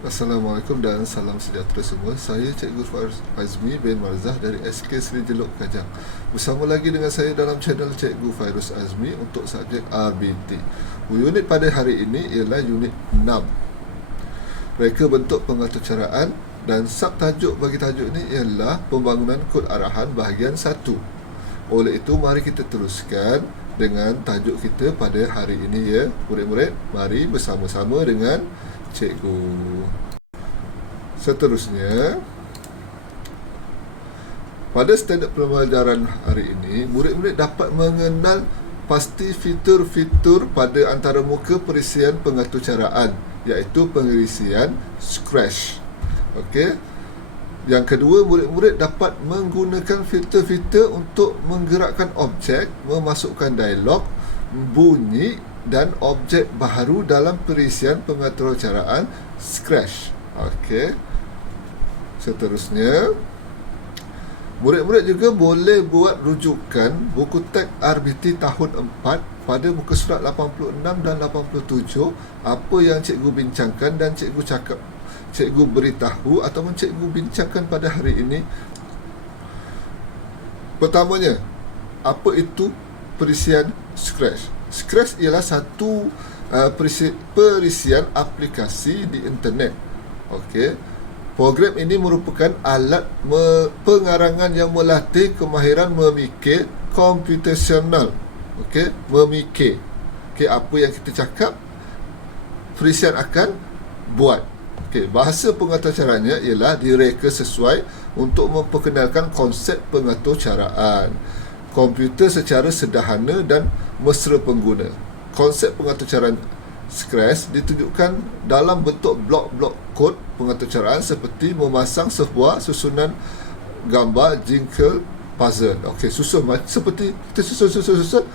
Assalamualaikum dan salam sejahtera semua. Saya Cikgu Fairuz Azmi bin Marzah dari SK Seri Jeluk Kajang. Bersama lagi dengan saya dalam channel Cikgu Fairuz Azmi untuk subjek RBT. Unit pada hari ini ialah unit 6. Reka bentuk pengaturcaraan dan subtajuk bagi tajuk ini ialah pembangunan kod arahan bahagian 1. Oleh itu, mari kita teruskan dengan tajuk kita pada hari ini ya. Murid-murid, mari bersama-sama dengan cikgu. Seterusnya, pada standard pembelajaran hari ini, murid-murid dapat mengenal pasti fitur-fitur pada antarmuka perisian pengaturcaraan, iaitu pengisian Scratch. Okey. Yang kedua, murid-murid dapat menggunakan fitur-fitur untuk menggerakkan objek, memasukkan dialog, bunyi dan objek baharu dalam perisian pengaturcaraan Scratch. Okey. Seterusnya, murid-murid juga boleh buat rujukan buku teks RBT tahun 4 pada muka surat 86 dan 87, apa yang cikgu bincangkan dan cikgu cakap, cikgu beritahu ataupun cikgu bincangkan pada hari ini. Pertamanya, apa itu perisian Scratch? Scratch ialah satu perisian aplikasi di internet. Okey. Program ini merupakan alat pengarangan yang melatih kemahiran memikir computational. Okey, memikir. Okey, apa yang kita cakap, perisian akan buat. Okey, bahasa pengaturcaraannya ialah direka sesuai untuk memperkenalkan konsep pengaturcaraan komputer secara sederhana dan mesra pengguna. Konsep pengaturcaraan Scratch ditunjukkan dalam bentuk blok-blok kod pengaturcaraan seperti memasang sebuah susunan gambar jingkal puzzle. Okey, susun seperti kita susun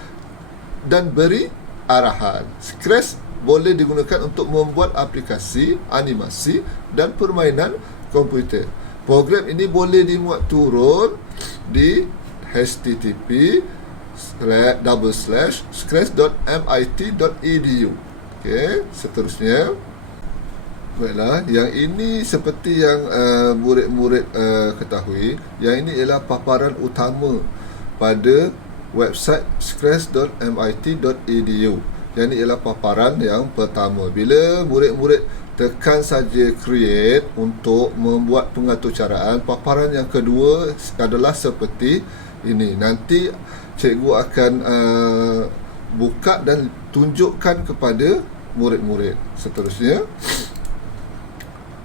dan beri arahan. Scratch boleh digunakan untuk membuat aplikasi, animasi dan permainan komputer. Program ini boleh dimuat turun di http://scratch.mit.edu. Okey, seterusnya. Baiklah, yang ini seperti yang murid-murid ketahui, yang ini ialah paparan utama pada website scratch.mit.edu. Yang ini ialah paparan yang pertama. Bila murid-murid tekan saja create untuk membuat pengaturcaraan, paparan yang kedua adalah seperti ini. Nanti cikgu akan buka dan tunjukkan kepada murid-murid. Seterusnya,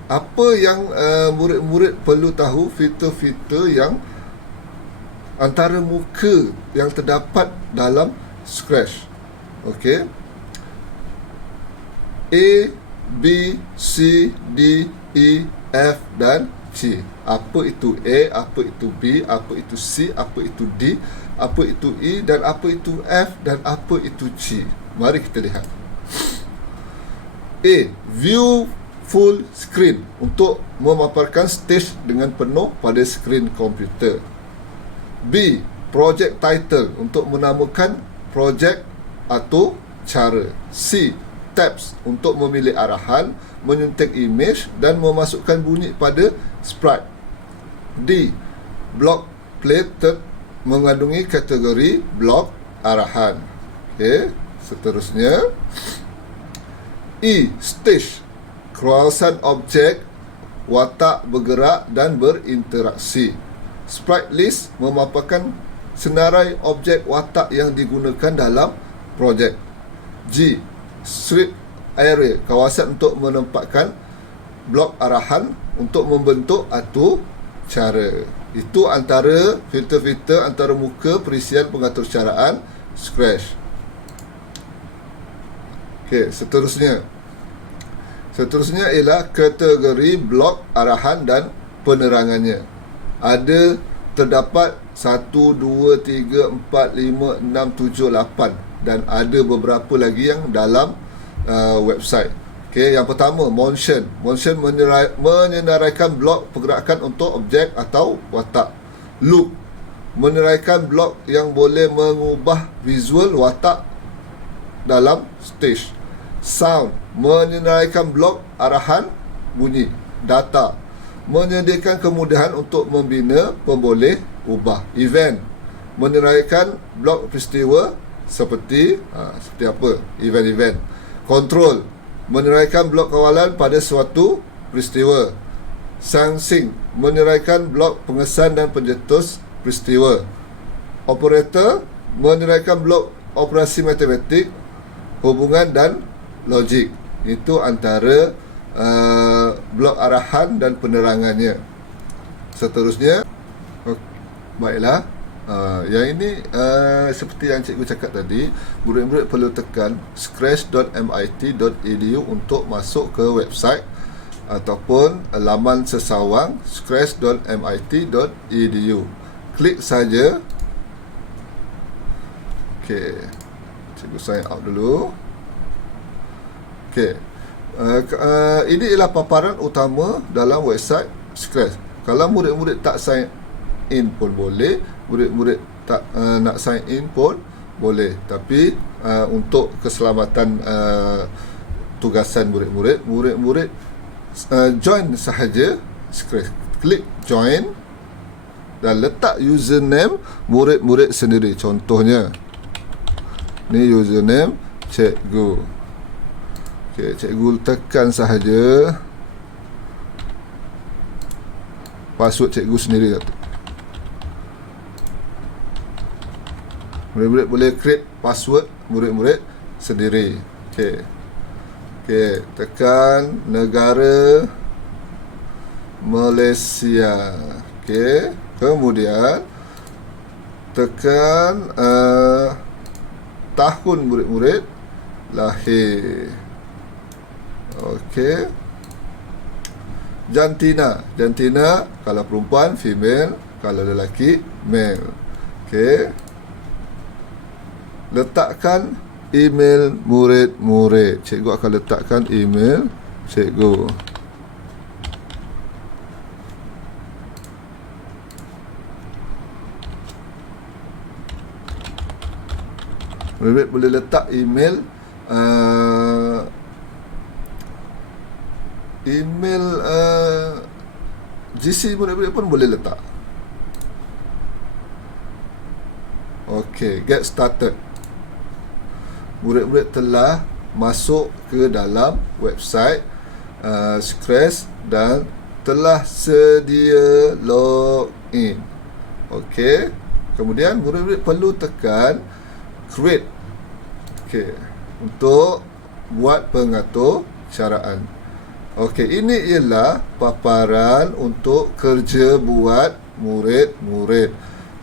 apa yang murid-murid perlu tahu, fitur-fitur yang antara muka yang terdapat dalam Scratch. Okey. A, B, C, D, E, F dan C. Apa itu A, apa itu B, apa itu C, apa itu D, apa itu E dan apa itu F dan apa itu C. Mari kita lihat. A, view full screen, untuk memaparkan stage dengan penuh pada skrin komputer. B, project title, untuk menamakan projek atau cara. C, tabs, untuk memilih arahan, menyuntik image dan memasukkan bunyi pada sprite. D, block plate, mengandungi kategori blok arahan. Okey, seterusnya. E, stage, kawasan objek, watak bergerak dan berinteraksi. Sprite list, memaparkan senarai objek watak yang digunakan dalam projek. G, strip area, kawasan untuk menempatkan blok arahan untuk membentuk atau cara. Itu antara fitur-fitur antara muka perisian pengaturcaraan Scratch. Okey, seterusnya ialah kategori blok arahan dan penerangannya. Ada terdapat 1, 2, 3, 4, 5, 6, 7, 8 dan ada beberapa lagi yang dalam website. Okey, yang pertama, motion. Motion menyenaraikan blok pergerakan untuk objek atau watak. Loop, meneraikan blok yang boleh mengubah visual watak dalam stage. Sound, menyenaraikan blok arahan bunyi data, menyediakan kemudahan untuk membina pemboleh ubah. Event, meneraikan blok peristiwa seperti apa? Event-event. Control, meneraikan blok kawalan pada suatu peristiwa. Sanksing, meneraikan blok pengesan dan pencetus peristiwa. Operator, meneraikan blok operasi matematik, hubungan dan logik. Itu antara blok arahan dan penerangannya. Seterusnya, baiklah, yang ini seperti yang cikgu cakap tadi, murid-murid perlu tekan scratch.mit.edu untuk masuk ke website ataupun laman sesawang scratch.mit.edu. Klik saja. Okey, cikgu sign out dulu. Okey, ini ialah paparan utama dalam website Scratch. Kalau murid-murid tak sign in pun boleh, murid-murid tak nak sign in pun boleh. Tapi untuk keselamatan tugasan murid-murid join sahaja Scratch. Klik join dan letak username murid-murid sendiri. Contohnya, ni username cikgu. Okey, cikgu tekan sahaja password cikgu sendiri. Murid-murid boleh create password murid-murid sendiri. Okey. Okey, tekan negara Malaysia. Okey, kemudian tekan tahun murid-murid lahir. Okey. Jantina kalau perempuan female, kalau lelaki male. Okey. Letakkan email murid-murid. Cikgu akan letakkan email cikgu. Murid-murid boleh letak email GC murid-murid pun boleh letak. Okey, get started. Murid-murid telah masuk ke dalam website Scratch dan telah sedia login. Okey, kemudian murid-murid perlu tekan create. Okey, untuk buat pengatur caraan. Okey, ini ialah paparan untuk kerja buat murid-murid.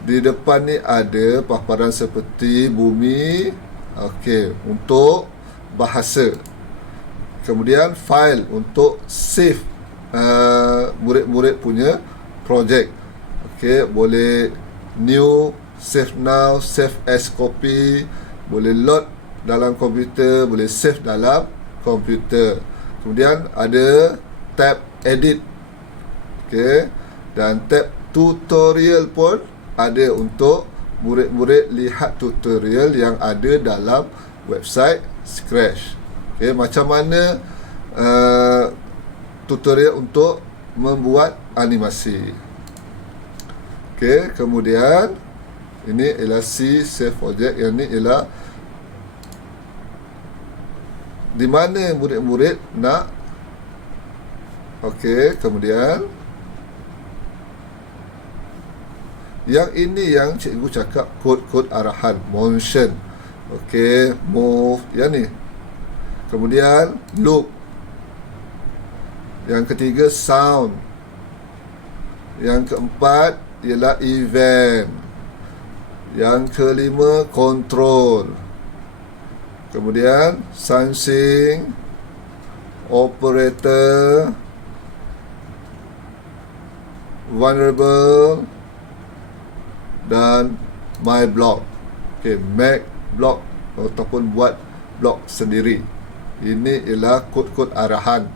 Di depan ni ada paparan seperti bumi. Okey, untuk bahasa. Kemudian file untuk save murid-murid punya projek. Okey, boleh new, save now, save as copy, boleh load dalam komputer, boleh save dalam komputer. Kemudian ada tab edit. Okey, dan tab tutorial pun ada untuk murid-murid lihat tutorial yang ada dalam website Scratch. Okey, macam mana tutorial untuk membuat animasi. Okey, kemudian ini ialah C save project, yang ni ialah di mana murid-murid nak. Okey, kemudian yang ini yang cikgu cakap kod-kod arahan, motion. Okey, move, yang ni. Kemudian loop. Yang ketiga sound. Yang keempat ialah event. Yang kelima control. Kemudian sensing, operator, vulnerable dan my block. Okey, make block ataupun buat blok sendiri. Ini ialah kod-kod arahan.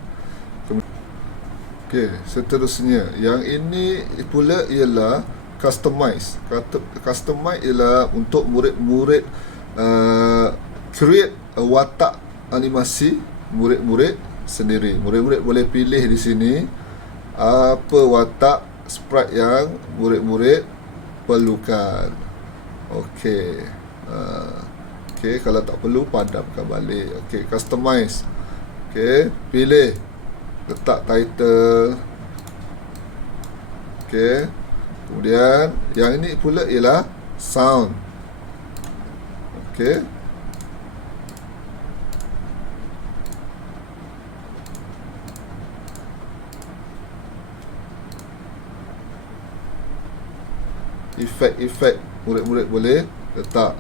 Okey, seterusnya yang ini pula ialah customize. Customize ialah untuk murid-murid create watak animasi murid-murid sendiri. Murid-murid boleh pilih di sini apa watak sprite yang murid-murid perlukan. Okey. Okey, kalau tak perlu padamkan balik. Okey, customize. Okey, pilih, letak title. Okey. Kemudian yang ini pula ialah sound. Okey. Efek-efek murid-murid boleh letak.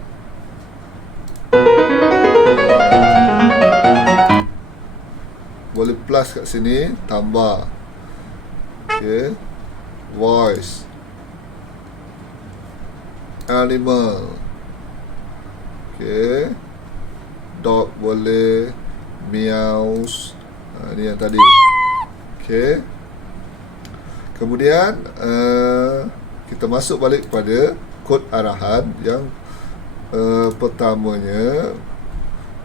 Boleh plus kat sini, tambah. Okay. Voice, animal. Okay. Dog boleh, meows. Ni yang tadi. Okay. Kemudian kita masuk balik kepada kod arahan yang pertamanya.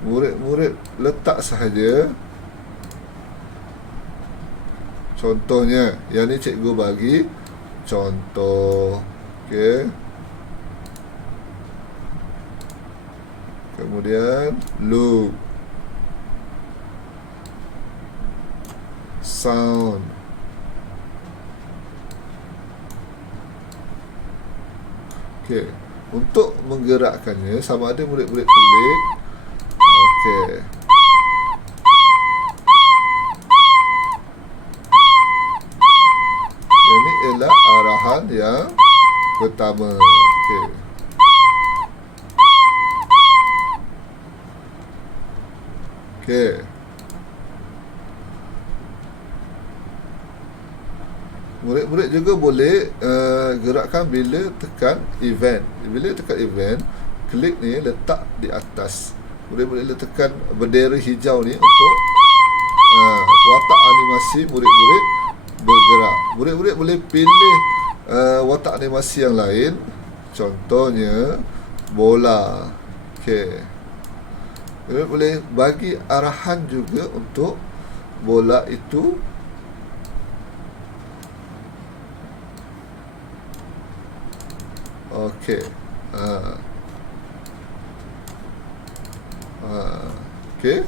Murid-murid letak sahaja. Contohnya, yang ni cikgu bagi contoh. Okey. Kemudian loop, sound. Okey, untuk menggerakkannya sama ada murid-murid klik. Okey. Ini ialah arahan yang pertama. Okey. Okey. Murid-murid juga boleh gerakkan bila tekan event. Bila tekan event, klik ni letak di atas. Murid-murid tekan bendera hijau ni untuk watak animasi murid-murid bergerak. Murid-murid boleh pilih watak animasi yang lain. Contohnya bola. Okey. Murid boleh bagi arahan juga untuk bola itu. Okey. Okey.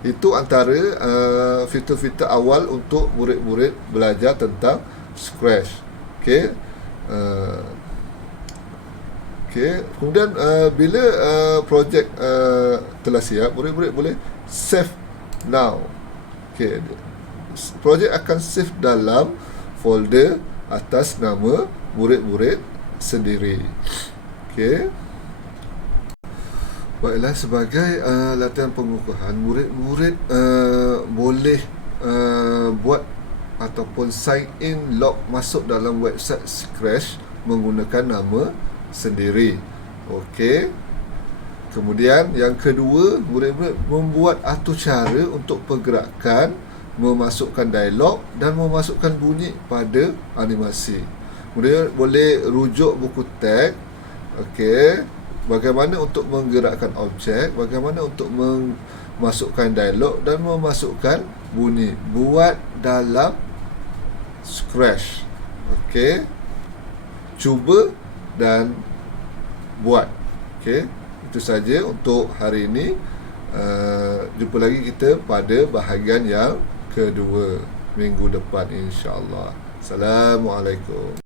Itu antara fitur-fitur awal untuk murid-murid belajar tentang Scratch. Okey. Okey. Kemudian bila projek telah siap, murid-murid boleh save now. Okey. Projek akan save dalam folder atas nama murid-murid sendiri. Okey. Baiklah, sebagai latihan pengukuhan, murid-murid boleh buat ataupun sign in log masuk dalam website Scratch menggunakan nama sendiri. Okey. Kemudian yang kedua, murid-murid membuat atur cara untuk pergerakan, memasukkan dialog dan memasukkan bunyi pada animasi. Murid boleh rujuk buku teks. Okey. Bagaimana untuk menggerakkan objek, bagaimana untuk memasukkan dialog dan memasukkan bunyi. Buat dalam Scratch. Okey. Cuba dan buat. Okey. Itu saja untuk hari ini. Jumpa lagi kita pada bahagian yang kedua minggu depan, insya-Allah. Assalamualaikum.